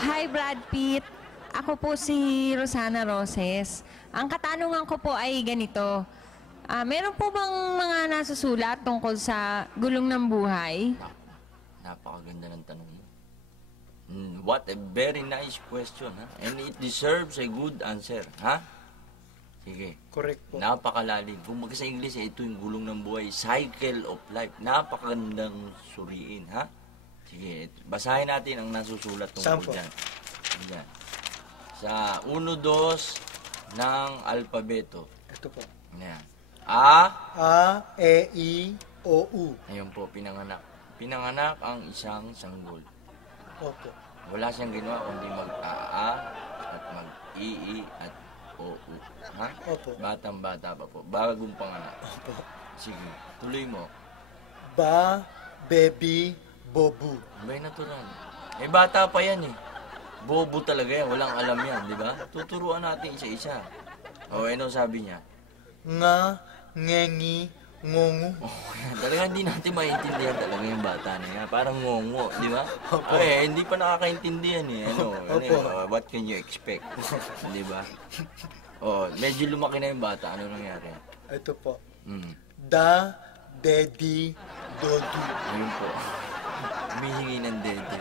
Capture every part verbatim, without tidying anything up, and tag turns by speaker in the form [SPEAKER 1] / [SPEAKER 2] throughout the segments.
[SPEAKER 1] Hi, Brad Pitt. Ako po si Rosana Roses. Ang katanungan ko po ay ganito. Ah, meron po bang mga nasusulat tungkol sa gulong ng buhay?
[SPEAKER 2] Napakaganda ng tanong mo. Mm, what a very nice question, ha? And it deserves a good answer, ha? Sige.
[SPEAKER 3] Correct po.
[SPEAKER 2] Napakalalim. Kung mag sa English, eh, ito yung gulong ng buhay. Cycle of life. Napakagandang suriin, ha? Sige. Basahin natin ang nasusulat tungkol dyan. Dyan. Sa uno dos ng alpabeto.
[SPEAKER 3] Ito po.
[SPEAKER 2] Ayan. A.
[SPEAKER 3] A, E, I, O, U.
[SPEAKER 2] Ayun po, pinanganak. Pinanganak ang isang sanggol.
[SPEAKER 3] Opo.
[SPEAKER 2] Wala siyang ginawa kundi mag-A at mag-I at O-U. Ha?
[SPEAKER 3] Opo.
[SPEAKER 2] Batang-bata pa po. Bagong panganak.
[SPEAKER 3] Opo.
[SPEAKER 2] Sige, tuloy mo.
[SPEAKER 3] Ba, baby, bobu.
[SPEAKER 2] Abay natural. Eh, bata pa yan eh. Bobo talaga yan. Walang alam yan, di ba? Tuturuan natin isa-isa. O, ano sabi niya?
[SPEAKER 3] Nga, ngengi, ngongu.
[SPEAKER 2] Oh, yan. Talaga hindi natin maintindihan talaga yung bata na yan. Parang ngongo, di ba?
[SPEAKER 3] Opo.
[SPEAKER 2] Ay, hindi pa nakakaintindihan eh. Ano, ano
[SPEAKER 3] Opo.
[SPEAKER 2] yun, uh, what can you expect? Di ba? Oh, medyo lumaki na yung bata. Ano nangyari?
[SPEAKER 3] Ito po.
[SPEAKER 2] Mm.
[SPEAKER 3] Da, dedi, dodu.
[SPEAKER 2] Ayun po. Humihingi ng dede.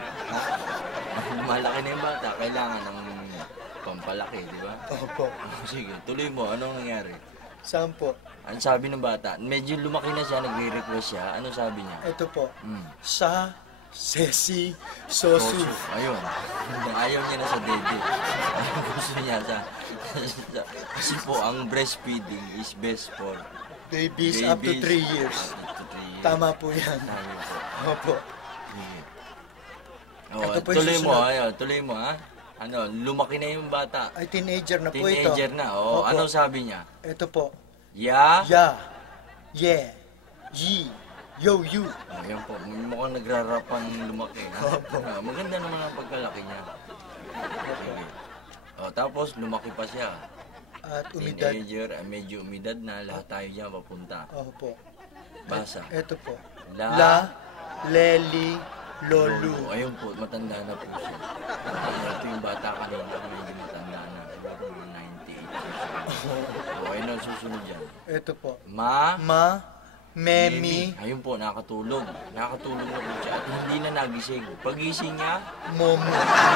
[SPEAKER 2] Malaki na yung bata. Kailangan ng pampalaki, di ba?
[SPEAKER 3] Opo.
[SPEAKER 2] Sige, tuloy mo. Anong nangyari?
[SPEAKER 3] Saan po?
[SPEAKER 2] Ang sabi ng bata, medyo lumaki na siya, nagre-request siya. Ano sabi niya?
[SPEAKER 3] Ito po.
[SPEAKER 2] Mm.
[SPEAKER 3] Sa, sesi, sosu.
[SPEAKER 2] Ayun. Ayaw niya na sa dede. Ayaw gusto niya sa, sa... Kasi po, ang breastfeeding is best for
[SPEAKER 3] Babies, up to
[SPEAKER 2] babies
[SPEAKER 3] three years.
[SPEAKER 2] up to three years.
[SPEAKER 3] Tama po yan.
[SPEAKER 2] Tama po.
[SPEAKER 3] Opo.
[SPEAKER 2] Sige. Oh,
[SPEAKER 3] Ito po yung
[SPEAKER 2] tuloy mo,
[SPEAKER 3] susunod.
[SPEAKER 2] ayun, tuloy mo, ha? Ano, lumaki na yung bata.
[SPEAKER 3] Ay, teenager na po ito.
[SPEAKER 2] Teenager na, oh.
[SPEAKER 3] Opo.
[SPEAKER 2] Ano sabi niya?
[SPEAKER 3] Ito po.
[SPEAKER 2] Ya?
[SPEAKER 3] Ya, ye, yi, yo, you.
[SPEAKER 2] Ayun po, mukhang nagrarap ang lumaki. Ha? Ah, maganda naman ang pagkalaki niya. Sige. Oh, tapos lumaki pa siya.
[SPEAKER 3] At umidad.
[SPEAKER 2] Teenager, ah, medyo umidad na, lahat tayo dyan papunta.
[SPEAKER 3] Opo.
[SPEAKER 2] Basa.
[SPEAKER 3] Ito po.
[SPEAKER 2] La,
[SPEAKER 3] La, leli, lolu.
[SPEAKER 2] Ayun po, matanda na po siya. Ah, ito yung bata kanina, medyo matanda na. Siguro mga ninety-eight years old. Oh, ayun ang susunod dyan.
[SPEAKER 3] Ito po.
[SPEAKER 2] Ma,
[SPEAKER 3] Ma, memi,
[SPEAKER 2] Ayun po, nakatulog. Nakatulog na po siya at hindi na nagising. Pagising niya,
[SPEAKER 3] momo.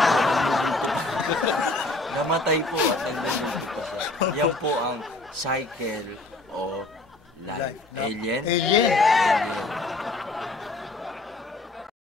[SPEAKER 2] namatay po at nagdamag pa siya. Yan po ang cycle of life.
[SPEAKER 3] Life.
[SPEAKER 2] Alien?
[SPEAKER 3] Alien.
[SPEAKER 2] Alien.